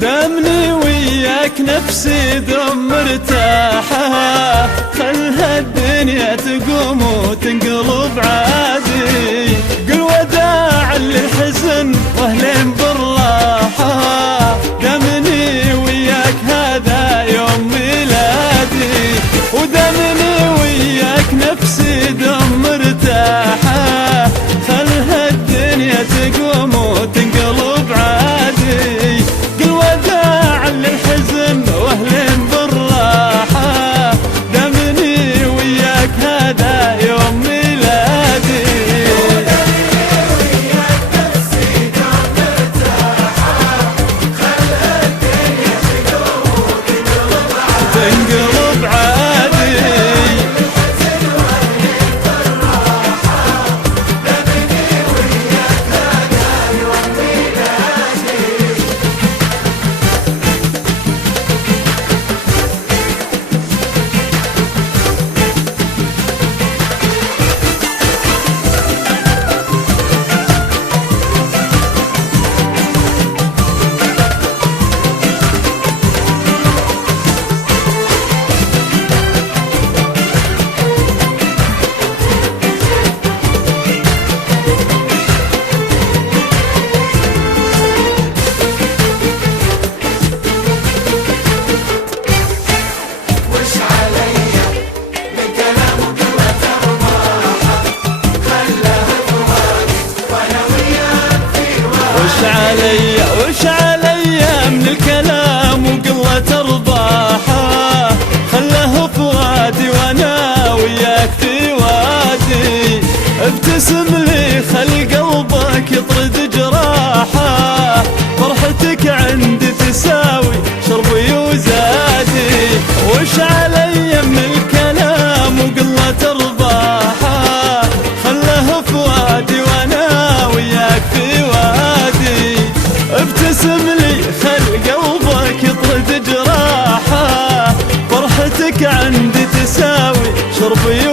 دامني وياك نفسي دوم مرتاحة، خلها الدنيا تقوم وتنقلب عادي، قل وداع للحزن واهلين بالراحة، دامني وياك هذا يوم ميلادي، ودامني وياك نفسي دوم مرتاحة، خلها الدنيا تقوم وتنقلب عادي، قل وداع للحزن واهلين بالراحة، دامني وياك هذا يوم ميلادي، ودامني وياك نفسي دوم مرتاحة، خلها الدنيا تقوم وتنقلب عادي، الحزن واهلين بالراحة، دامني وياك هذا يوم ميلادي. وش عليا من كلام وقلة الراحة، خلاه فؤادي وانا وياك في وش عليا من الكلام وقلة الراحة، خله فؤادي وانا وياك في وادي، ابتسم لي خل قلبك يطرد جراحة، فرحتك عندي تساوي شربي وزادي، وش عليا من الكلام وقلة الراحة، خله فؤادي وانا وياك في وادي، ابتسم لي خل قلبك يطرد جراحة، فرحتك عندي تساوي شربي